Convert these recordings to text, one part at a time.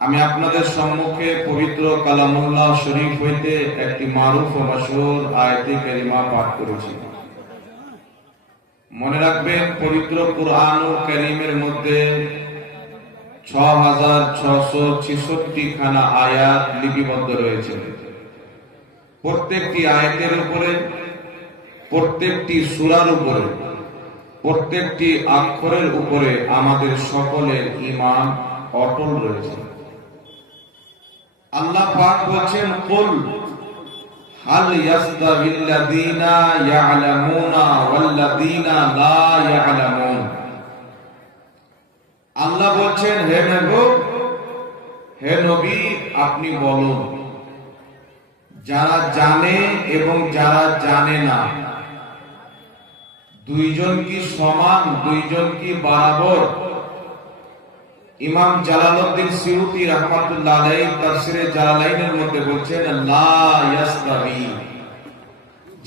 আমি আপনাদের সম্মুখে পবিত্র কালামুল্লাহ শরীফ হইতে একটি মারুফ ও মাশহুর আয়াতে কারিমা পাঠ করেছি। মনে রাখবেন, পবিত্র কুরআনুল কারীমের মধ্যে ৬৬৬৬ খানা আয়াত লিপিবদ্ধ রয়েছে। প্রত্যেকটি আয়াতের উপরে, প্রত্যেকটি সূরার উপরে, প্রত্যেকটি অক্ষরের উপরে আমাদের সকলের ঈমান অটল রয়েছে। আল্লাহ পাক বলেন, কুল হাল ইয়াস্তাবিল্লাযীনা ইয়ালামুনা ওয়াল্লাযীনা লা ইয়ালামুন। আল্লাহ বলেন, হে নবী আপনি বলুন, যারা জানে এবং যারা জানে না দুইজন কি সমান, দুইজন কি বরাবর? ইমাম জালালউদ্দিন সিয়ুতী রাহমাতুল্লাহ আলাইহি তাফসীরে জালালাইনের মধ্যে বলছেন, লা ইয়াস্তাবি,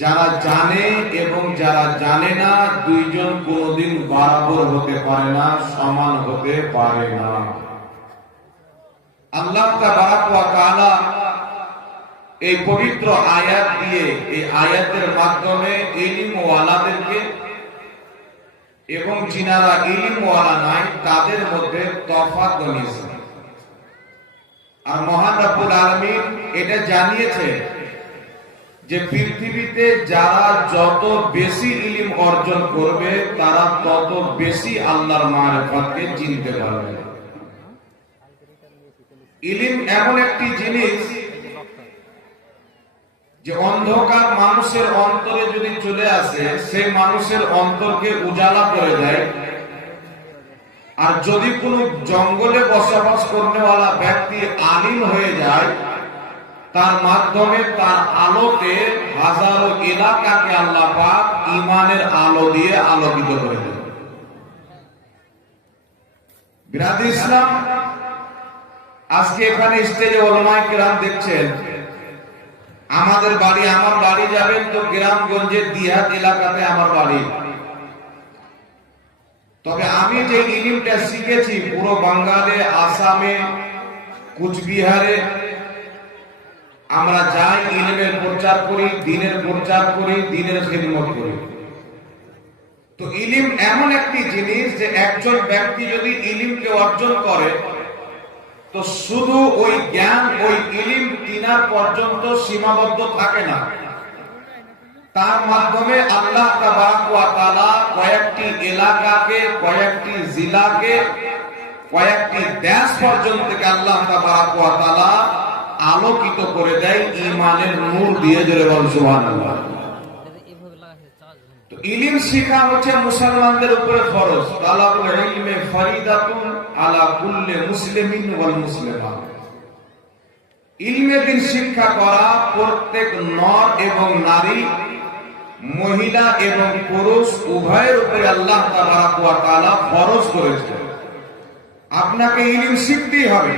যারা জানে এবং যারা জানে না দুইজন কোনদিন বরাবর হতে পারে না, সমান হতে পারে না। আল্লাহ তাবারক ওয়া তাআলা এই পবিত্র আয়াত দিয়ে, এই আয়াতের মাধ্যমে ইলমওয়ালাদেরকে এবং যিনারা ইলমওয়ালা নাই তাদের মধ্যে তফাৎ জানিয়েছেন। আর মহান রব্বুল আলামিন এটা জানিয়েছে যে পৃথিবীতে যারা যত বেশি ইলম অর্জন করবে তারা তত বেশি আল্লাহর মারিফতকে চিনতে পারবে। ইলম এমন একটি জিনিস যে অন্ধকার মানুষের অন্তরে যদি চলে আসে, সেই মানুষের অন্তরকে উজালা করে দেয়। আর যদি কোনো জঙ্গলে বসবাস করনেওয়ালা ব্যক্তি আলিম হয়ে যায়, তার মাধ্যমে তার আলোতে হাজারো এলাকাকে আল্লাহ পাক ঈমানের আলো দিয়ে আলোকিত করে দেন। বিরাদর ইসলাম, আজকে এখানে স্টেজে উলামায়ে কেরাম দেখছেন। আমাদের বাড়ি, আমার বাড়ি যাবেন তো গ্রামগঞ্জের দিহাত এলাকাতে আমার বাড়ি। তবে আমি যে ইলমটা শিখেছি পুরো বাঙালি, আসামে, কুচবিহারে আমরা যাই, ইলমের প্রচার করি, দ্বীনের প্রচার করি, দ্বীনের খিদমত করি। তো ইলম এমন একটি জিনিস যে একজন ব্যক্তি যদি ইলমকে অর্জন করে তো শুধু ওই জ্ঞান, ওই ইলম তিনার পর্যন্ত সীমাবদ্ধ থাকে না। তার মাধ্যমে আল্লাহ তাবারক ওয়া তাআলা কয়েকটি এলাকাকে, কয়েকটি জেলাকে, কয়েকটি দেশ পর্যন্ত আল্লাহ তাবারক ওয়া তাআলা আলোকিত করে দেয় ঈমানের নূর দিয়ে। জোরে বল সুবহানাল্লাহ। তো ইলম শিখা হচ্ছে মুসলমানদের উপরে ফরজ। তালাবুল ইলমি ফরিদাতুন আলা কুল্লি মুসলিমিন ওয়াল মুসলিমা। ইলমে দ্বীন শিক্ষা করা প্রত্যেক নর এবং নারী, মহিলা এবং পুরুষ উভয়ের উপরে আল্লাহ তাবারক ওয়া তাআলা ফরজ করেছেন। আপনাকে ইলম শিখতেই হবে।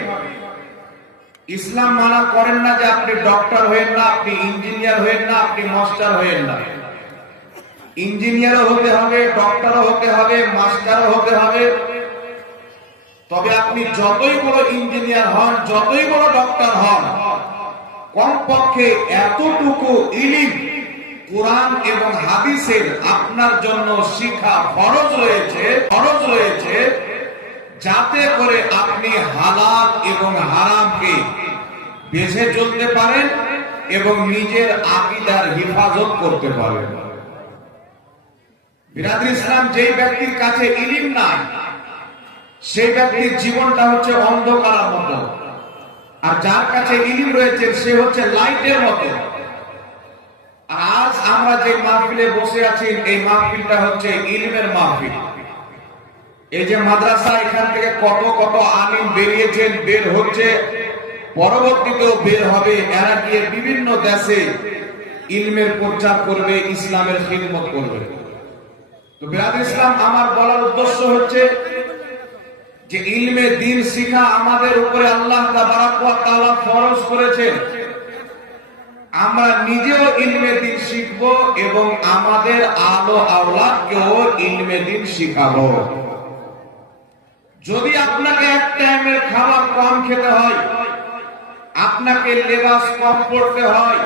ইসলাম মানা করেন না যে আপনি ডক্টর হয়েন না, আপনি ইঞ্জিনিয়ার হয়েন না, আপনি মাস্টার হয়েন না। ইঞ্জিনিয়ারও হতে হবে, ডক্টরও হতে হবে, মাস্টারও হতে হবে। তবে আপনি যতই বড় ইঞ্জিনিয়ার হন, যতই বড় ডক্টর হন, কমপক্ষে এতটুকু ইলম কুরআন এবং হাদিসের আপনার জন্য শিক্ষা ফরজ রয়েছে, যাতে করে আপনি হালাল এবং হারামকে বেছে চলতে পারেন এবং নিজের আকীদার হেফাজত করতে পারেন। বিরাদর ইসলাম, যেই ব্যক্তির কাছে ইলম নাই সেই ব্যক্তির জীবনটা হচ্ছে অন্ধকারের মতো, আর যার কাছে ইলম রয়েছে সে হচ্ছে লাইটের মতো। আজ আমরা যে মাহফিলে বসে আছি, এই মাহফিলটা হচ্ছে ইলমের মাহফিল। এই যে মাদ্রাসা, এখান থেকে কত কত আলিম বেরিয়েছেন, বের হচ্ছে, পরবর্তীতেও বের হবে। এরা গিয়ে বিভিন্ন দেশে ইলমের প্রচার করবে, ইসলামের খিদমত করবে। তো বিরাদর ইসলাম, আমার বলার উদ্দেশ্য হচ্ছে যে ইলমে দ্বীন শিখা আমাদের উপরে আল্লাহ তাবারক ওয়া তাআলা ফরজ করেছেন। আমরা নিজেও ইলমে দ্বীন শিখব এবং আমাদের আলো আওলাদকেও ইলমে দ্বীন শিখাবো। যদি আপনাকে এক টাইমের খাবার কম খেতে হয়, আপনাকে লেবাস কম পড়তে হয়।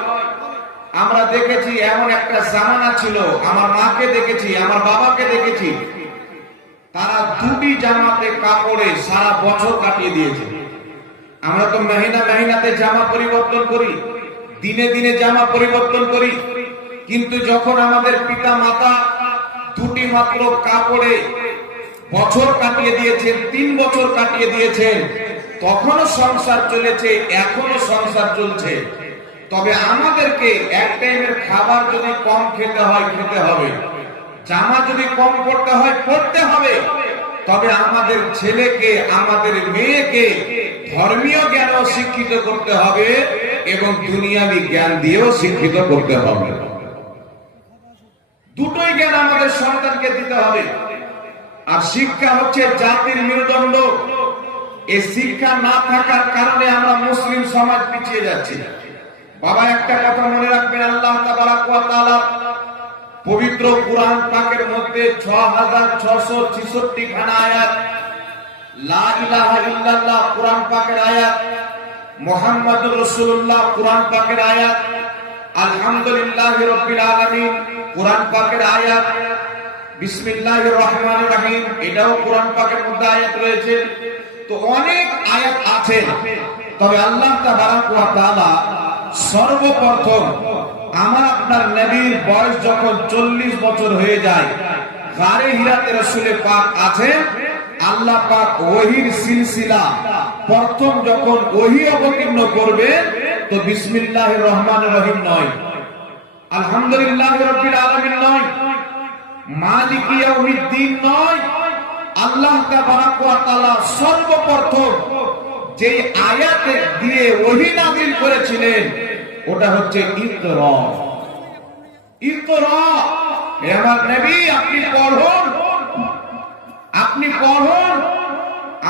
আমরা দেখেছি এমন একটা জামানা ছিল, আমার মাকে দেখেছি, আমার বাবাকে দেখেছি, তারা দুটি জামাতে কাপড়ে সারা বছর কাটিয়ে দিয়েছে। আমরা তো মহিনাতে জামা পরিবর্তন করি, দিনে দিনে জামা পরিবর্তন করি, কিন্তু যখন আমাদের পিতা মাতা দুটি মাত্র কাপড়ে বছর কাটিয়ে দিয়েছেন, 3 বছর কাটিয়ে দিয়েছেন, তখনও সংসার চলেছে, এখনো সংসার চলছে। তবে আমাদেরকে এক টাইমের খাবার যদি কম খেতে হয়, খেতে হবে, জামা যদি কম পড়তে হয়, পড়তে হবে। তবে আমাদের ছেলেকে, আমাদের মেয়েকে ধর্মীয় জ্ঞানও শিক্ষিত করতে হবে এবং দুনিয়াবি জ্ঞান দিয়েও শিক্ষিত করতে হবে। দুটোই জ্ঞান আমাদের সন্তানকে দিতে হবে। আর শিক্ষা হচ্ছে জাতির মেরুদণ্ড। এই শিক্ষা না থাকার কারণে আমরা মুসলিম সমাজ পিছিয়ে যাচ্ছি। বাবা, একটা কথা মনে রাখবেন, আল্লাহ তাবারাক ওয়া তাআলা পবিত্র কুরআন পাকের মধ্যে 6666 খানা আয়াত, লা ইলাহা ইল্লাল্লাহ কুরআন পাকের আয়াত, মুহাম্মাদুর রাসূলুল্লাহ কুরআন পাকের আয়াত, আলহামদুলিল্লাহি রাব্বিল আলামিন কুরআন পাকের আয়াত, বিসমিল্লাহির রহমানির রহিম এটাও কুরআন পাকের মধ্যে আয়াত রয়েছে। তো অনেক আয়াত আছে। তবে আল্লাহ তাবারাক ওয়া তাআলা সর্বপ্রথম আমার আপনার নবীর বয়স যখন 40 বছর হয়ে যায়, গারে হিরাতে রাসূলে পাক আছে, আল্লাহ পাক ওহীর সিলসিলা প্রথম যখন ওহী অবতীর্ণ করবে, তো বিসমিল্লাহির রহমানির রহিম নয়, আলহামদুলিল্লাহি রাব্বিল আলামিন নয়, মালিকি ইয়াউমিদ্দিন নয়। আল্লাহ তাবারাক ওয়া তাআলা সর্বপ্রথম যে আয়াত দিয়ে ওহী নাযিল করেছিলেন, ওটা হচ্ছে ইকরা। ইকরা, হে আমার নবী, আপনি পড়ুন, আপনি পড়ুন।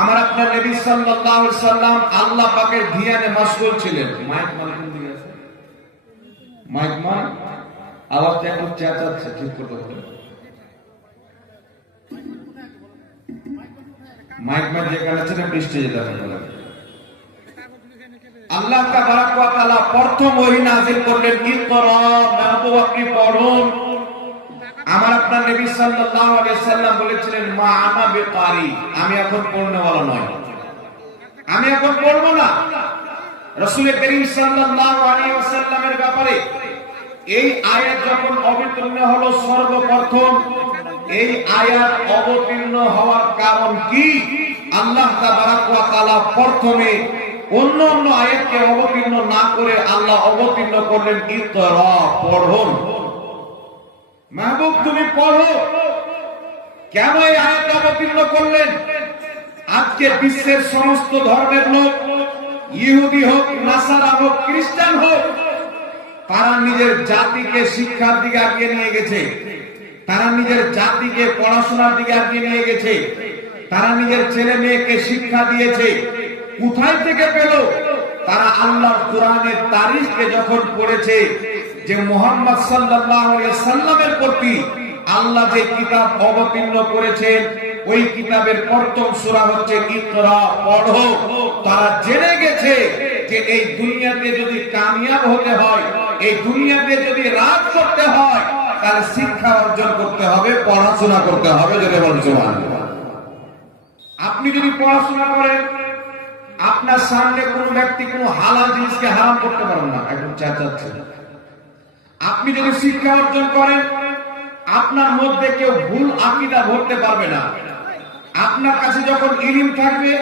আমার আপনার নবী সাল্লাল্লাহু আলাইহি সাল্লাম আল্লাহ পাকের ধ্যানে মশগুল ছিলেন। মাইক মালকুম দিয়ে আছে, মাইক মান আওয়াজটা একটু চেঁচাচ্ছে, ঠিক করতে হবে। মাইক মান যেখানে আছে না বৃষ্টি যেতে হবে। আল্লাহ তাবারাক ওয়া তাআলা প্রথম ওহী নাযিল করলেন, ইকরা, মাহবুব আপনি পড়ুন। আমার আপনার নবী সাল্লাল্লাহু আলাইহি সাল্লাম বলেছিলেন, মা আনা বিকারি, আমি এখন পড়নেওয়ালা নই, আমি এখন পড়ব না। রাসূল করিম সাল্লাল্লাহু আলাইহি ওয়াসাল্লামের ব্যাপারে এই আয়াত যখন অবতীর্ণ হলো, সর্বপ্রথম এই আয়াত অবতীর্ণ হওয়ার কারণ কি? আল্লাহ তাবারাক ওয়া তাআলা প্রথমে অন্য অন্য আয়াতকে অবতীর্ণ না করে আল্লাহ অবতীর্ণ করলেন ইকরা, পড়ুন। মাহবুব তুমি পড়ো। কেন এই আয়াত অবতীর্ণ করলেন? আজকে বিশ্বের সমস্ত ধর্মের লোক, ইহুদি হোক, নাসারা হোক, খ্রিস্টান হোক, তারা নিজের জাতিকে শিক্ষার দিকে এগিয়ে নিয়ে গেছে, তারা নিজের জাতিকে পড়াশোনার দিকে এগিয়ে নিয়ে গেছে, তারা নিজের ছেলে মেয়েকে শিক্ষা দিয়েছে। কোথায় থেকে পেল? তারা আল্লাহর কোরআনের তারিখকে যখন পড়েছে, যে মুহাম্মদ সাল্লাল্লাহু আলাইহি সাল্লামের প্রতি আল্লাহ যে কিতাব অবতীর্ণ করেছেন, ওই কিতাবের প্রথম সূরা হচ্ছে ইকরা, পড়ো। তারা জেনে গেছে যে এই দুনিয়াতে যদি কামিয়াব হতে হয়, এই দুনিয়াতে যদি রাজ করতে হয়, তাহলে শিক্ষা অর্জন করতে হবে, পড়াশোনা করতে হবে। যদি বলেন সুবহানাল্লাহ। আপনি যদি পড়াশোনা করেন, আপনার সামনে কোন ব্যক্তি কোন হালাল জিনিসকে হারাম করতে পারেন না, একদম চেঁচাচ্ছে। আপনি যদি শিক্ষা অর্জন করেন, আপনার মধ্যে কেউ ভুল আকীদা ধরতে পারবে না। আপনার কাছে যখন ইলম থাকবে,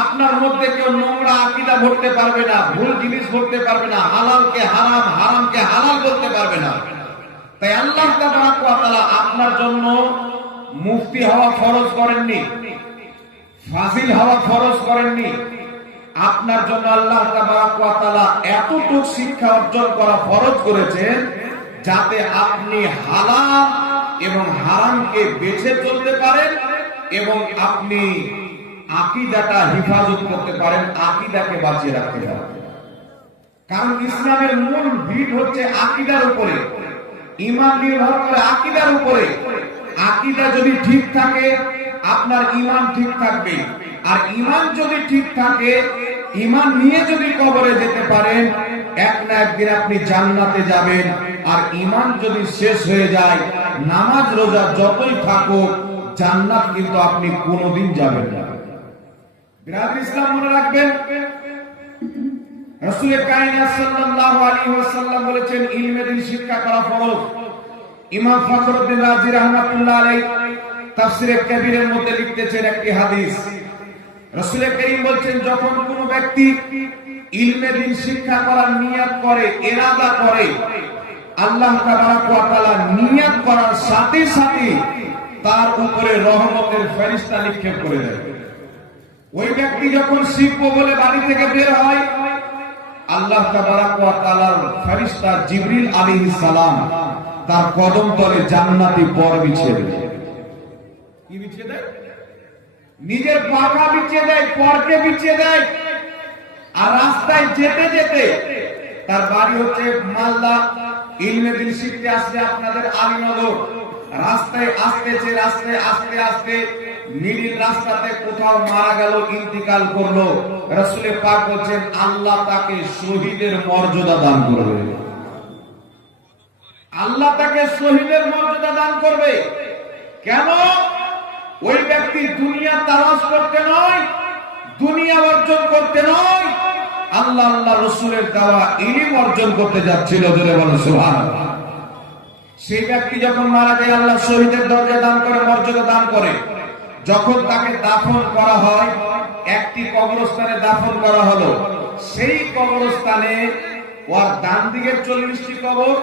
আপনার মধ্যে কেউ নোংরা আকীদা ধরতে পারবে না, ভুল জিনিস ধরতে পারবে না, হালালকে হারাম, হারামকে হালাল বলতে পারবে না। তাই আল্লাহ তাবারাক ওয়া তাআলা আপনার জন্য মুফতি হওয়া ফরজ করেননি, ফাজিল হওয়া ফরজ করেননি। আপনার জন্য আল্লাহ তাবারাক ওয়া তাআলা এতটুকু শিক্ষা অর্জন করা ফরজ করেছেন, যাতে আপনি হালাল এবং হারামকে বেছে চলতে পারেন এবং আপনি আকীদাটা হেফাজত করতে পারেন, আকীদাকে বাঁচিয়ে রাখতে পারেন। কারণ ইসলামের মূল ভিত হচ্ছে আকীদার উপরে, ঈমান নির্ভর করে আকীদার উপরে। আকীদা যদি ঠিক থাকে, আপনার ঈমান ঠিক থাকবে। আর ঈমান যদি ঠিক থাকে, ঈমান নিয়ে যদি কবরে যেতে পারেন, এক না একদিন আপনি জান্নাতে যাবেন। আর ঈমান যদি শেষ হয়ে যায়, নামাজ রোজা যতই থাকুক, জান্নাত কিন্তু আপনি কোনোদিন যাবেন না। বিরাদর ইসলাম, মনে রাখবেন, রাসূল কায়নাত সাল্লাল্লাহু আলাইহি ওয়াসাল্লাম বলেছেন ইলমে দ্বীন শিক্ষা করা ফরজ। ইমাম ফখরুদ্দিন রাজি রাহমাতুল্লাহ আলাইহি তাফসীরে কবিরের মধ্যে লিখতেছেন একটি হাদিস, রাসূল করিম বলেছেন যখন কোন ব্যক্তি ইলমে দ্বীন শিক্ষা করার নিয়ত করে, ইরাদা করে, আল্লাহ তাবারক ওয়া তাআলা নিয়ত করার সাথে সাথে তার উপরে রহমতের ফেরেশতা নিক্ষেপ করে দেয়। ওই ব্যক্তি যখন শিখব বলে বাড়ি থেকে বের হয়, আল্লাহ তাবারক ওয়া তাআলার ফেরেশতা জিবরিল আলাইহিস সালাম তার কদম তলে জান্নাতি পর বিছিয়ে দেয়। কি বিছিয়ে দেয়? নিজের পাখা বিছিয়ে দেয়, পরকে বিছিয়ে দেয়। আর রাস্তায় যেতে যেতে, তার বাড়ি হচ্ছে মালদা, ইলমে দ্বীন শিখতে আসলে আপনাদের আলীনগর, রাস্তায় আসতেছে, রাস্তায় আস্তে আস্তে মিডিল রাস্তাতে কোথাও মারা গেল, ইন্তিকাল করলো, রাসূল পাক বলেন আল্লাহ তাকে শহীদের মর্যাদা দান করবে। আল্লাহ তাকে শহীদের মর্যাদা দান করবে। কেন? ওই ব্যক্তি দুনিয়া তালাশ করতে নয়, দুনিয়া অর্জন করতে নয়, আল্লাহ আল্লাহ রাসূলের দেওয়া ইলম অর্জন করতে যাচ্ছিল। জোরে বলেন সুবহানাল্লাহ। সেই ব্যক্তি যখন মারা যায়, আল্লাহ শহীদের দরজা দান করে, মর্যাদা দান করে। যখন তাকে দাফন করা হয়, একটি কবরস্থানে দাফন করা হলো, সেই কবরস্থানে ওর ডান দিকের 40টি কবর,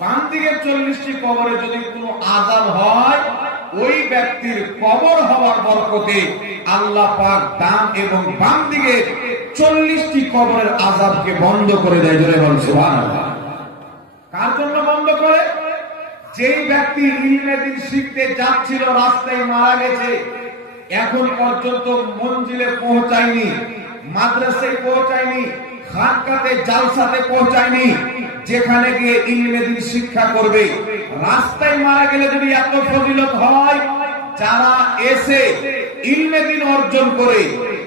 বাম দিকের 40টি কবরে যদি কোনো আযাব হয়, ওই ব্যক্তির কবর হওয়ার বরকতে আল্লাহ পাক ডান এবং বাম দিকের 40টি কবরের আযাবকে বন্ধ করে দেয়। জোরে বলেন সুবহানাল্লাহ। কার জন্য বন্ধ করে? যেই ব্যক্তি ইলমে দ্বীন শিখতে যাচ্ছিল, রাস্তায় মারা গেছে, এখন পর্যন্ত মঞ্জিলে পৌঁছায়নি, মাদ্রাসায় পৌঁছায়নি, খানকাতে জালসাতে পৌঁছায়নি, যেখানে গিয়ে ইলমে দ্বীন শিক্ষা করবে, রাস্তায় মারা গেলে যদি এত ফজিলত হয়, যারা এসে ইলমে দ্বীন অর্জন করে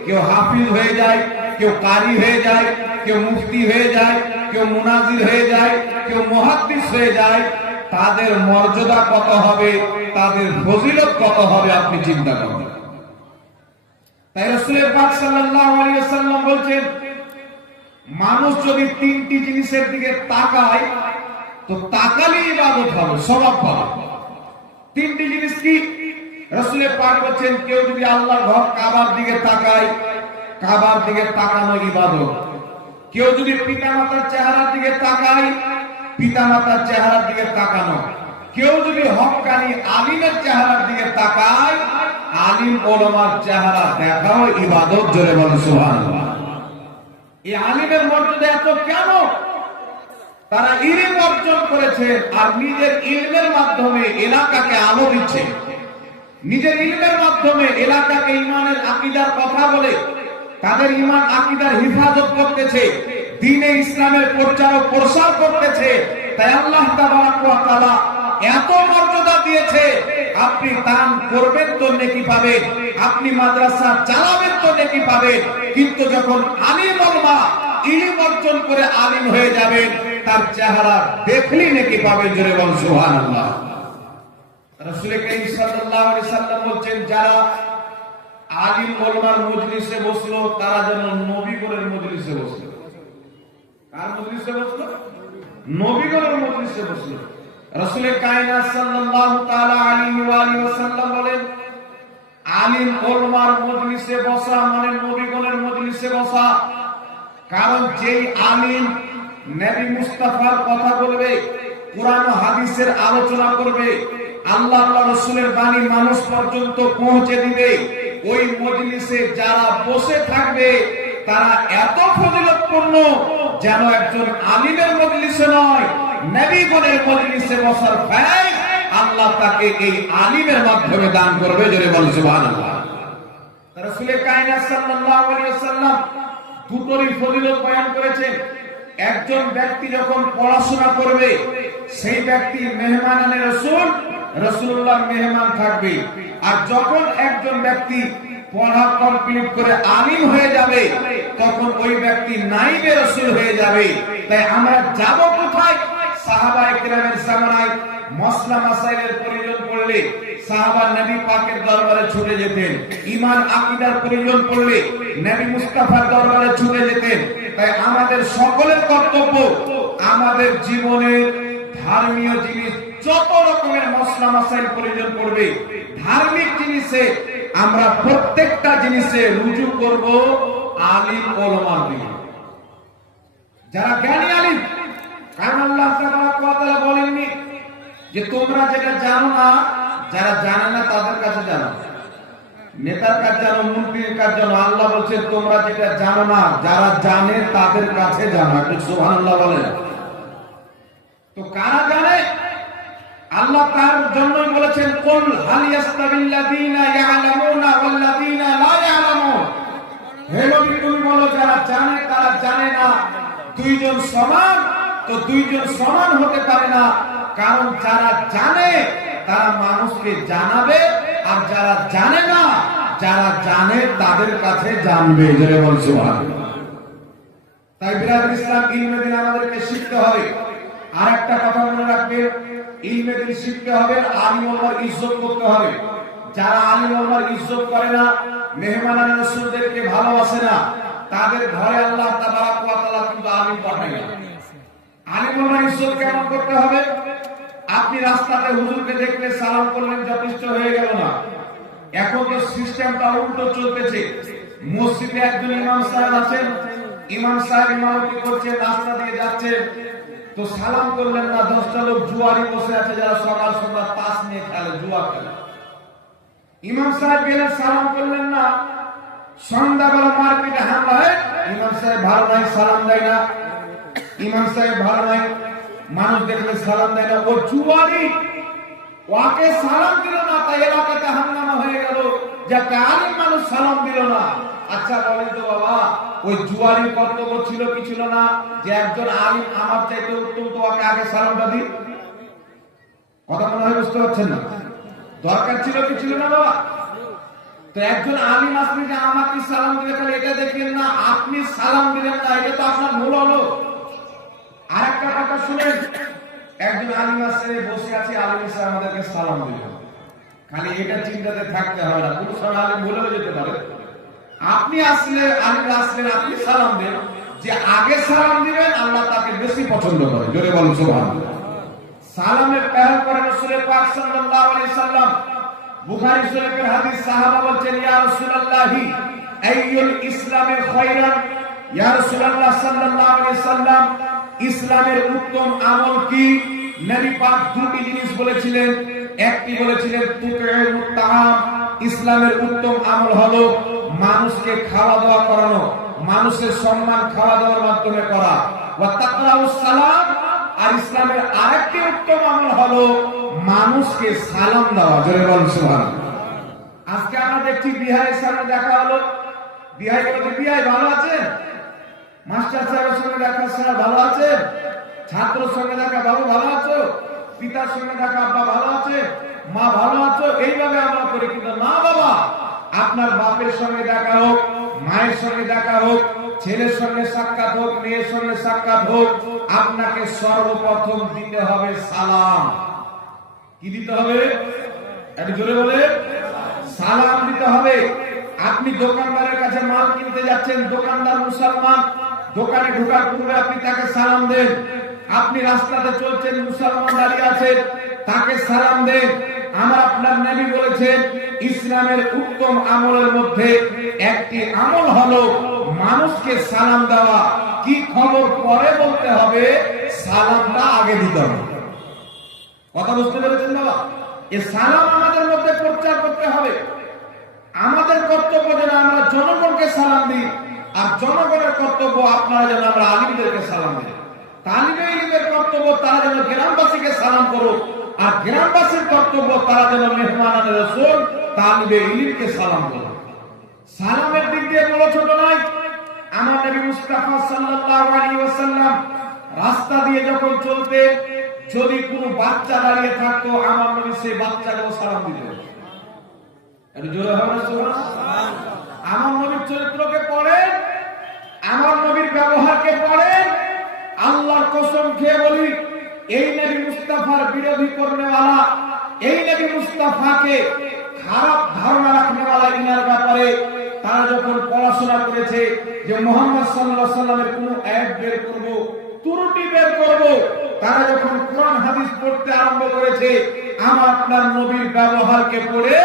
কেউ হাফিজ হয়ে যায়, কেউ কারি হয়ে যায়, কেউ মুফতি হয়ে যায়, কেউ মুনাজির হয়ে যায়, কেউ মুহাদ্দিস হয়ে যায়, তাদের মর্যাদা কত হবে, তাদের ফজিলত কত হবে, আপনি চিন্তা করুন। তাই রাসূল পাক সাল্লাল্লাহু আলাইহি ওয়াসাল্লাম বলেন, মানুষ যদি তিনটি জিনিসের দিকে তাকায়, তো তাকালে ইবাদত হবে, সওয়াব পাবে। তিনটি জিনিস কি? রাসূল পাক বলেন, কেউ যদি আল্লাহর ঘর কাবার দিকে তাকায়, কাবার দিকে তাকানো ইবাদত। কেউ যদি পিতামাতার চেহারার দিকে তাকায়, পিতামাতার চেহারার দিকে তাকানো। কেউ যদি হক্কানি আলিমের চেহারার দিকে তাকায়, আলিম ওলামার চেহারা দেখাও ইবাদত। জোরে বলেন সুবহানাল্লাহ। এই আলিমের মর্যাদা এত কেন? তারা ইলম অর্জন করেছে, আর নিজের ইলমের মাধ্যমে এলাকাকে আলো দিচ্ছে, নিজের ইলমের মাধ্যমে এলাকাকে ঈমানের আকীদার কথা বলে তাদের ঈমান আকীদার হিফাজত করতেছে, দ্বীনে ইসলামের প্রচার ও প্রসার করতেছে। তাই আল্লাহ তাবারক ওয়া তাআলা এত মর্যাদা দিয়েছে, আপনি দান করবেন তো নেকি পাবেন, আপনি মাদ্রাসা চালাবেন তো নেকি পাবেন, কিন্তু যখন আলিম ওলামা ইলম অর্জন করে আলিম হয়ে যাবেন, তার চেহারা দেখলেই নেকি পাবেন। জোরে বলেন সুবহানাল্লাহ। রাসূল করিম সাল্লাল্লাহু আলাইহি সাল্লাম বলেন, যারা আলিম ওলামার মজলিসে বসলো, তারা যেন নবীগণের মজলিসে বসলো। কার মজলিসে বসলো? নবীগণের মজলিসে বসলো। রাসূল কায়নাত সাল্লাল্লাহু তাআলা আলাইহি ওয়া আলিহি ওয়াসাল্লাম বলেন, আলিম ওলামার মজলিসে বসা মানে নবীগণের মজলিসে বসা। কারণ যেই আলিম নবী মুস্তাফার কথা বলবে, কুরআন ও হাদিসের আলোচনা করবে, আল্লাহ আল্লাহ রাসূলের বাণী মানুষ পর্যন্ত পৌঁছে দিবে, ওই মজলিসে যারা বসে থাকবে তারা এত ফজিলতপূর্ণ যেন একজন আলিমের মজলিসে নয়, নবীগণের মজলিসে বসার ফায়দা আল্লাহ তাকে এই আলিমের মাধ্যমে দান করবে। জোরে বলেন সুবহানাল্লাহ। রাসূল কায়নাত সাল্লাল্লাহু আলাইহি ওয়াসাল্লাম দুটোরই ফজিলত বয়ান করেছেন। একজন ব্যক্তি যখন পড়াশোনা করবে, সেই ব্যক্তি মেহমানানে রাসূল, রাসূলুল্লাহ মেহমান থাকবে। আর যখন একজন ব্যক্তি পড়া কমপ্লিট করে আলিম হয়ে যাবে তখন ওই ব্যক্তি নাইবে রাসূল হয়ে যাবে। তাই আমরা যাব কোথায়? সাহাবায়ে কেরামের জামানায় মাসলা মাসাইলের প্রয়োজন পড়লে সাহাবা নবী পাকের দরবারে ছুটে যেতেন, ঈমান আকীদার প্রয়োজন পড়লে নবী মুস্তাফার দরবারে ছুটে যেতেন। তাই আমাদের সকলের কর্তব্য আমাদের জীবনের ধর্মীয় জিনিস যত রকমের মাসলা মাসাইল প্রয়োজন পড়বে ধার্মিক জিনিসে আমরা প্রত্যেকটা জিনিসে রুজু করব আলিম ওলামার দিকে, যারা জ্ঞানী আলিম। কারণ আল্লাহ তাবারাক ওয়া তাআলা বলেননি যে তোমরা যেটা জানো না, যারা জানে না তাদের কাছে জানো, নেতার কাছে জানো, মন্ত্রীর কাছে জানো। আল্লাহ বলছে তোমরা যেটা জানো না, যারা জানে তাদের কাছে জানো। একটু সুবহানাল্লাহ বলেন। তো কারা জানে? আল্লাহ তার জন্যই বলেছেন কুল হাল ইয়াস্তাবিল্লাযীনা ইয়ালামুনা ওয়াল্লাযীনা লা ইয়ালামুন। হে নবী তুমি বলো যারা জানে তারা জানে না দুইজন সমান? তো দুইজন সমান হতে পারে না, কারণ যারা জানে তারা মানুষকে জানাবে, আর যারা জানে না, যারা জানে তাদের কাছে জানবে। জোরে বল সুবহানাল্লাহ। তাই বিরাদ ইসলাম ইলমে দ্বীন আমাদেরকে শিখতে হবে। আর একটা কথা মনে রাখবেন, ইলমে দ্বীন শিখতে হবে, আলিম ওলামার ইজ্জত করতে হবে। যারা আলিম ওলামার ইজ্জত করে না, মেহমান রাসূলদেরকে ভালোবাসে না, তাদের ঘরে আল্লাহ তাবারাক ওয়া তাআলা কিন্তু আলিম পাঠায় না। আলিম ওলামার ইজ্জত কেমন করতে হবে? আপনি রাস্তাতে হুজুরকে দেখলে সালাম করলেন, যথেষ্ট হয়ে গেল না। এখন তো সিস্টেমটা উল্টো চলতেছে। মসজিদে একজন ইমাম সাহেব আছেন, ইমাম সাহেব ইমামতি করছেন, রাস্তা দিয়ে যাচ্ছেন, তো সালাম করলেন না। 10টা লোক জুয়ারি বসে আছে, যারা সকাল সন্ধ্যা তাস নিয়ে খেলে, জুয়া খেলে। ইমাম সাহেব গেলেন, সালাম করলেন না। সন্ধ্যাবেলা মার্কেটে হামলা হয়, ইমাম সাহেব ভালো নাই, সালাম দেয় না। ইমাম সাহেব ভালো নাই, মানুষ দেখলে সালাম দেয় না। ও জুয়ারি, ওকে সালাম দিল না, তাই এলাকাতে হাঙ্গামা হয়ে গেল যে আলিম মানুষ সালাম দিল না। আচ্ছা বলেন তো বাবা, ওই জুয়ারির কর্তব্য ছিল কি ছিল না যে একজন আলিম আমার চাইতে উত্তম, তো ওকে আগে সালামটা দিই? কথা মনে হয় বুঝতে পারছেন না? দরকার ছিল কি ছিল না বাবা? তো একজন আলিম আপনি যে আমাকে সালাম দিলে, তাহলে এটা দেখলেন না আপনি সালাম দিলেন না, এটা তো আপনার ভুল হলো। আর একটা কথা শুনেন, একজন আলিম আছে, বসে আছে, আলিম এসে আমাদেরকে সালাম দিল। খালি এটা চিন্তাতে থাকতে হবে না, কোনো সময় আলিম ভুলেও যেতে পারে। আপনি আসলে আলিম আসলেন, আপনি সালাম দেন, যে আগে সালাম দিবেন আল্লাহ তাকে বেশি পছন্দ করে। জোরে বলুন সুবহানাল্লাহ। সালামের পেয়ার করে রাসূল পাক সাল্লাল্লাহু আলাইহি সাল্লাম। বুখারী শরীফের হাদিস, সাহাবা বলছেন ইয়া রাসূলুল্লাহি আইয়ুল ইসলামের খায়রান, ইয়া রাসূলুল্লাহ সাল্লাল্লাহু আলাইহি সাল্লাম ইসলামের উত্তম আমল কি? নবী পাক দুটি জিনিস বলেছিলেন। একটি বলেছিলেন তুতিউত তাআম, ইসলামের উত্তম আমল হলো মানুষকে খাওয়া দাওয়া করানো, মানুষের সম্মান খাওয়া দাওয়ার মাধ্যমে করা। ওয়া তাকরাউস সালাম, আর ইসলামের আরেকটি উত্তম আমল হলো মানুষকে সালাম দেওয়া। জোরে বলুন সুবহানাল্লাহ। আজকে আমরা দেখছি বিহারের সামনে দেখা হলো, বিহাই বলতে বিহাই ভালো আছেন? মাস্টার সাহেবের সঙ্গে দেখা, স্যার ভালো আছেন? ছাত্রের সঙ্গে দেখা, বাবু ভালো আছো? পিতার সঙ্গে দেখা, আব্বা ভালো আছে? মা ভালো আছো? এইভাবে আমরা করি। কিন্তু না বাবা, আপনার বাপের সঙ্গে দেখা হোক, মায়ের সঙ্গে দেখা হোক, ছেলের সঙ্গে সাক্ষাৎ হোক, মেয়ের সঙ্গে সাক্ষাৎ হোক, আপনাকে সর্বপ্রথম দিতে হবে সালাম। কি দিতে হবে? একটু জোরে বলে, সালাম দিতে হবে। আপনি দোকানদারের কাছে মাল কিনতে যাচ্ছেন, দোকানদার মুসলমান, দোকানে ঢোকার পূর্বে আপনি তাকে সালাম দেন। আপনি রাস্তাতে চলছেন, মুসলমান দাঁড়িয়ে আছেন, তাকে সালাম দেন। আমার আপনার নবী বলেছেন ইসলামের উত্তম আমলের মধ্যে একটি আমল হলো মানুষকে সালাম দেওয়া। কি খবর পরে বলতে হবে, সালামটা আগে দিতে হবে। কথা বুঝতে পেরেছেন বাবা? এই সালাম আমাদের মধ্যে প্রচার করতে হবে। আমাদের কর্তব্য যেন আমরা জনগণকে সালাম দিই, আর জনগণের কর্তব্য আপনারা যেন আমরা আলিমদেরকে সালাম দিই। তালিবে ইলমের কর্তব্য তারা যেন গ্রামবাসীকে সালাম করুক, আর গ্রামবাসীর কর্তব্য তারা যেন মেহমান রাসূল তালিবে ইলমকে সালাম করুক। সালামের দিক দিয়ে বড় ছোট নয়। আমার নবী মুস্তাফা সাল্লাল্লাহু আলাইহি ওয়াসাল্লাম রাস্তা দিয়ে যখন চলতেন, যদি কোনো বাচ্চা দাঁড়িয়ে থাকতো, আমার নবী সেই বাচ্চাকেও সালাম দিতেন। একটু জোরে হবে সুবহানাল্লাহ। আমার নবীর চরিত্রকে পড়েন, আমার নবীর ব্যবহারকে পড়েন। আল্লাহর কসম খেয়ে বলি, এই নবী মুস্তাফার বিরোধী করনেওয়ালা, এই নবী মুস্তাফাকে খারাপ ধারণা রাখনেওয়ালা ইনার ব্যাপারে তারা যখন পড়াশোনা করেছে যে মুহাম্মদ সাল্লাল্লাহু আলাইহি সাল্লামের কোন আয়াত বের করব, ত্রুটি বের করব, তারা যখন কোরআন হাদিস পড়তে আরম্ভ করেছে, আমার আপনার নবীর ব্যবহারকে পড়ে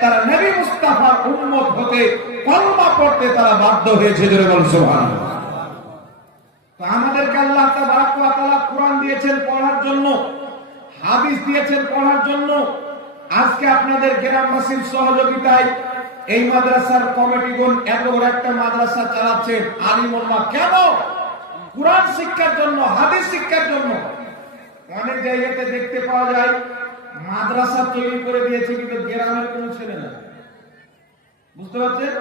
তারা নবী মুস্তাফার উম্মত হতে, কলমা পড়তে তারা বাধ্য হয়েছে। জোরে বলুন সুবহানাল্লাহ। তো আমাদেরকে আল্লাহ তাবারাক ওয়া তাআলা কোরআন দিয়েছেন পড়ার জন্য, হাদিস দিয়েছেন পড়ার জন্য। আজকে আপনাদের গ্রামবাসীর সহযোগিতায় এই মাদ্রাসার কমিটিগণ এত বড় একটা মাদ্রাসা চালাচ্ছেন। আলিমুল্লাহ কেন? কোরআন শিক্ষার জন্য, হাদিস শিক্ষার জন্য। অনেক জায়গাতে দেখতে পাওয়া যায় মাদ্রাসা তৈরি করে দিয়েছে কিন্তু গ্রামের কোন ছেলে না। বুঝতে পারছেন?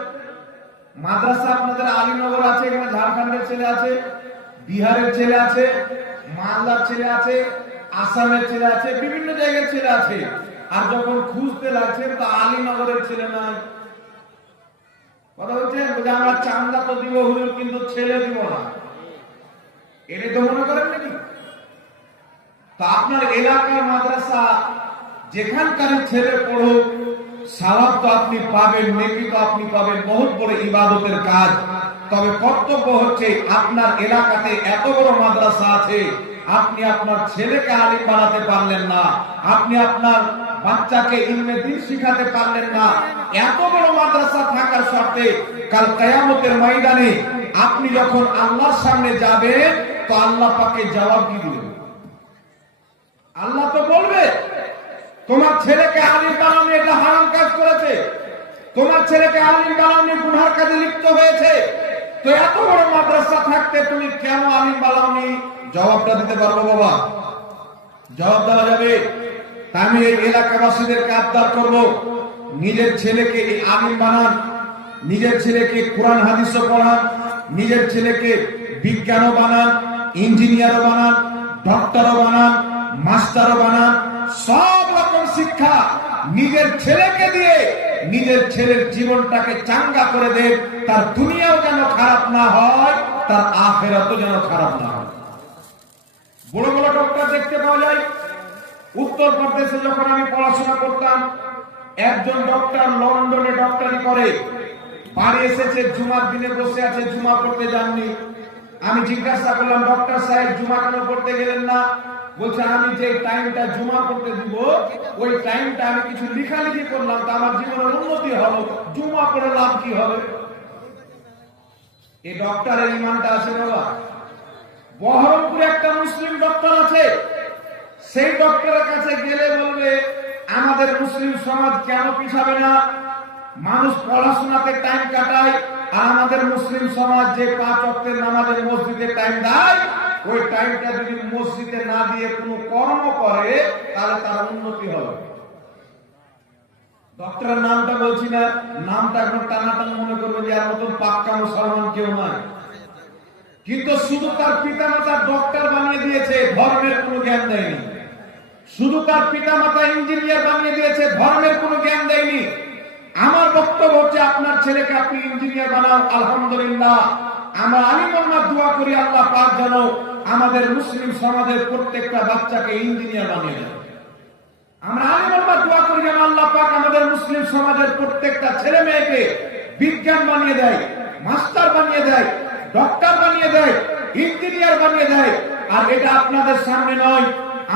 মাদ্রাসা আপনাদের আলীনগর আছে, এখানে ঝাড়খণ্ডের ছেলে আছে, বিহারের ছেলে আছে, মালদার ছেলে আছে, আসামের ছেলে আছে, বিভিন্ন জায়গার ছেলে আছে। আর যখন খুঁজতে লাগছেন তা আলীনগরের ছেলে নাই। কথা বলছেন যে আমরা চান্দা তো দিব হুজুর, কিন্তু ছেলে দিব না। এটা তো মনে করেন নাকি? তা আপনার এলাকার মাদ্রাসা যেখানকার ছেলে পড়ুক, সওয়াব তো আপনি পাবেন, নেকি তো আপনি পাবেন, বহুত বড় ইবাদতের কাজ। তবে কর্তব্য হচ্ছে আপনার এলাকাতে এত বড় মাদ্রাসা আছে, আপনি আপনার ছেলেকে আলিম বানাতে পারলেন না, আপনি আপনার বাচ্চাকে ইলমে দ্বীন শিখাতে পারলেন না। এত বড় মাদ্রাসা থাকার শর্তে কাল কিয়ামতের ময়দানে আপনি যখন আল্লাহর সামনে যাবেন, তো আল্লাহ পাকে জবাব কি দিবেন? আল্লাহ তো বলবে তোমার ছেলেকে আলিম বানানো এটা হারাম কাজ করেছে, তোমার ছেলেকে আলিম বানানো গুনার কাজে লিপ্ত হয়েছে। তো এত বড় মাদ্রাসা থাকতে তুমি কেন আলিম বানাওনি? জবাবটা দিতে পারবো বাবা? জবাব দেওয়া যাবে? আমি এই এলাকাবাসীদেরকে আবদার করব, নিজের ছেলেকে এই আলিম বানান, নিজের ছেলেকে কোরআন হাদিসও পড়ান, নিজের ছেলেকে বিজ্ঞানও বানান, ইঞ্জিনিয়ারও বানান, ডক্টরও বানান, মাস্টারও বানান। সব রকম শিক্ষা নিজের ছেলেকে দিয়ে নিজের ছেলের জীবনটাকে চাঙ্গা করে দেন। তার দুনিয়াও যেন খারাপ না হয়, তার আখিরাতও যেন খারাপ না হয়। বড় বড় ডক্টর দেখতে পাওয়া যায়। উত্তরপ্রদেশে যখন আমি পড়াশোনা করতাম, একজন ডক্টর লন্ডনে ডক্টরি করে, বাড়ি এসেছে, জুমার দিনে বসে আছে, জুমা পড়তে যাননি। আমি জিজ্ঞাসা করলাম, ডক্টর সাহেব জুমা কেন পড়তে গেলেন না? বলছে আমি যে টাইমটা জুমা পড়তে দিব, ওই টাইমটা আমি কিছু লেখালেখি করলাম, তো আমার জীবনের উন্নতি হলো, জুমা পড়ে লাভ কি হবে? এই ডক্টরের ইমানটা আছে বাবা? বহরমপুরে একটা মুসলিম ডক্টর আছে, সেই ডক্টরের কাছে গেলে বলবে আমাদের মুসলিম সমাজ কেন পিছাবে না? মানুষ পড়াশোনাতে টাইম কাটায়, আর আমাদের মুসলিম সমাজ যে 5 ওয়াক্তের নামাজের মসজিদে টাইম দেয়, ওই টাইমটা যদি মসজিদে না দিয়ে কোনো কর্ম করে, তাহলে তার উন্নতি হবে। ডক্টরের নামটা বলছি না, নামটা এখন টানাটান মনে করবে যে আর মতন পাক্কা মুসলমান কেউ নাই। কিন্তু শুধু তার পিতামাতা ডক্টর বানিয়ে দিয়েছে, ধর্মের কোনো জ্ঞান দেয়নি। শুধু তার পিতামাতা ইঞ্জিনিয়ার বানিয়ে দিয়েছে, ধর্মের কোনো জ্ঞান দেয়নি। আমার বক্তব্য হচ্ছে আপনার ছেলেকে আপনি ইঞ্জিনিয়ার বানান, আলহামদুলিল্লাহ। আমরা আলিমুল্লাহ দোয়া করি আল্লাহ পাক যেন আমাদের মুসলিম সমাজের প্রত্যেকটা বাচ্চাকে ইঞ্জিনিয়ার বানিয়ে দেন। আমরা আলিমুল্লাহ দোয়া করি যেন আল্লাহ পাক আমাদের মুসলিম সমাজের প্রত্যেকটা ছেলে মেয়েকে বিজ্ঞান বানিয়ে দেয়, মাস্টার বানিয়ে দেয়, ডক্টর বানিয়ে দেয়, ইঞ্জিনিয়ার বানিয়ে দেয়। আর এটা আপনাদের সামনে নয়,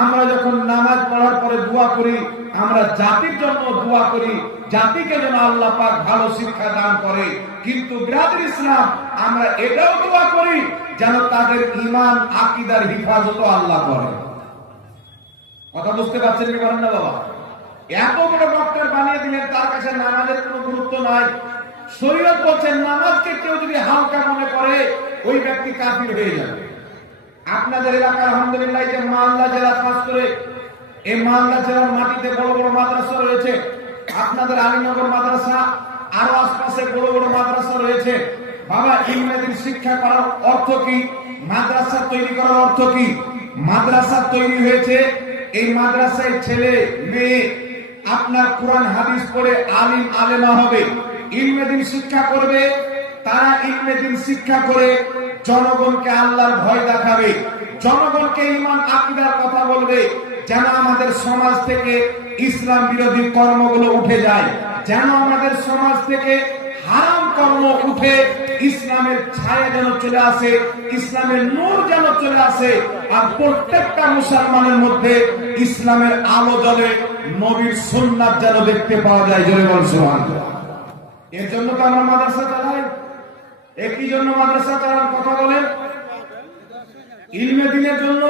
আমরা যখন নামাজ পড়ার পরে দোয়া করি, আমরা জাতির জন্য দোয়া করি, জাতিকে যেন আল্লাহ পাক ভালো শিক্ষা দান করে। কিন্তু বিরাদর ইসলাম আমরা এটাও দোয়া করি যেন তাদের ঈমান আকীদার হিফাজত আল্লাহ করে। কথা বুঝতে পারছেন কি বলেন না বাবা? এত বড় ডক্টর বানিয়ে দিলেন, তার কাছে নামাজের কোনো গুরুত্ব নাই। শরীয়ত বলছেন নামাজকে কেউ যদি হালকা মনে করে, ওই ব্যক্তি কাফির হয়ে যাবে। আপনাদের এলাকা আলহামদুলিল্লাহ যে মালদা জেলা, খাস করে এই মালদা জেলার মাটিতে বড় বড় মাদ্রাসা রয়েছে। আপনাদের আলীনগর মাদ্রাসা, আরো আশপাশে বড় বড় মাদ্রাসা রয়েছে। বাবা, ইলমে শিক্ষা করার অর্থ কি? মাদ্রাসা তৈরি করার অর্থ কি? মাদ্রাসা তৈরি হয়েছে, এই মাদ্রাসায় ছেলে মেয়ে আপনার কোরআন হাদিস পড়ে আলিম আলেমা হবে, ইলমে দ্বীন শিক্ষা করবে। তারা ইলমে দ্বীন শিক্ষা করে জনগণকে আল্লাহর ভয় দেখাবে, জনগণকে ঈমান আকীদার কথা বলবে, যেন আমাদের সমাজ থেকে ইসলাম বিরোধী কর্মগুলো উঠে যায়, যেন আমাদের সমাজ থেকে হারাম কর্ম উঠে ইসলামের ছায়া যেন চলে আসে, ইসলামের নূর যেন চলে আসে, আর প্রত্যেকটা মুসলমানের মধ্যে ইসলামের আলো জ্বলে, নবীর সুন্নাত যেন দেখতে পাওয়া যায়। জোরে বল সুবহানাল্লাহ। এর জন্য তো আমরা মাদ্রাসা চালাই। একই জন্য মাদ্রাসা চালার কথা বলেন, ইলমে দ্বীনের জন্য,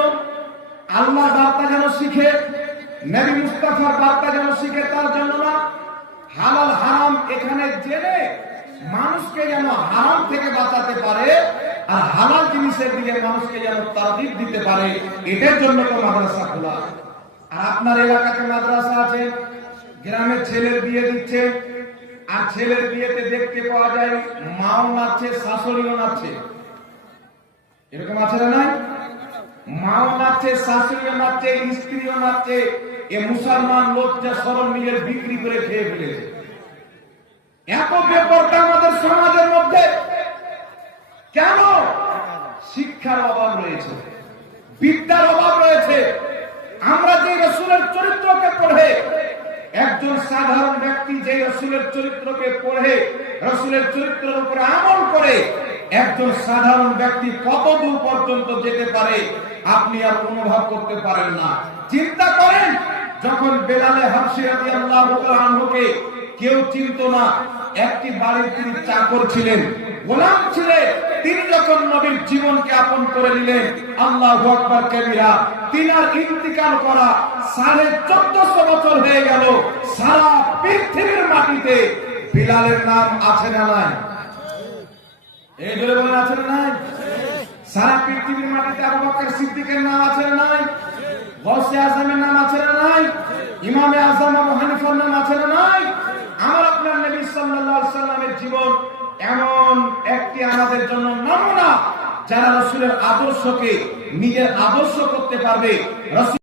আল্লাহর বার্তা যেন শিখে, নবী মুস্তাফার বার্তা যেন শিখে, তার জন্য না। হালাল হারাম এখানে জেনে মানুষকে যেন হারাম থেকে বাঁচাতে পারে, আর হালাল জিনিসের দিকে মানুষকে যেন তারগিব দিতে পারে, এটার জন্য তো মাদ্রাসা খোলা। আর আপনার এলাকাতে মাদ্রাসা আছে, গ্রামের ছেলের বিয়ে দিচ্ছে, আর ছেলের বিয়েতে দেখতে পাওয়া যায় মাও নাচছে, শাশুড়িও নাচছে। এরকম আছে না নাই? মাও নাচছে, শাশুড়িও নাচছে, স্ত্রীও নাচছে। এ মুসলমান লজ্জা শরম নিজের বিক্রি করে খেয়ে ফেলেছে। এত বেপরতা আমাদের সমাজের মধ্যে কেন? শিক্ষার অভাব রয়েছে, বিদ্যার অভাব রয়েছে। আমরা যে রাসূলের চরিত্রকে পড়ে, একজন সাধারণ ব্যক্তি যে রাসূলের চরিত্রকে পড়ে, রাসূলের চরিত্রের উপরে আমল করে, একজন সাধারণ ব্যক্তি কত দূর পর্যন্ত যেতে পারে আপনি আর অনুভব করতে পারেন না। চিন্তা করেন, যখন বেলালে হাবশী রাদিয়াল্লাহু তাআলা আনহুকে কেউ চিনত না, একটি বাড়ির তিনি চাকর ছিলেন, গোলাম ছিলেন, তিনি যখন নবীর জীবনকে আপন করে নিলেন, আল্লাহু আকবার কবীরা, তিনার ইন্তিকাল করা 1450 বছর হয়ে গেল। সারা পৃথিবীর মাটিতে বিলালের নাম আছে না নাই? এই ধরে বলেন আছে না নাই? সারা পৃথিবীর মাটিতে আবু বকর সিদ্দিকের নাম আছে না নাই? গৌসে আজমের নাম আছে না নাই? ইমামে আযম আবু হানিফার নাম আছে না নাই? আমার আপনার নবী সাল্লাল্লাহু আলাইহি সাল্লামের জীবন এমন একটি আমাদের জন্য নমুনা, যারা রাসূলের আদর্শকে নিজের আদর্শ করতে পারবে।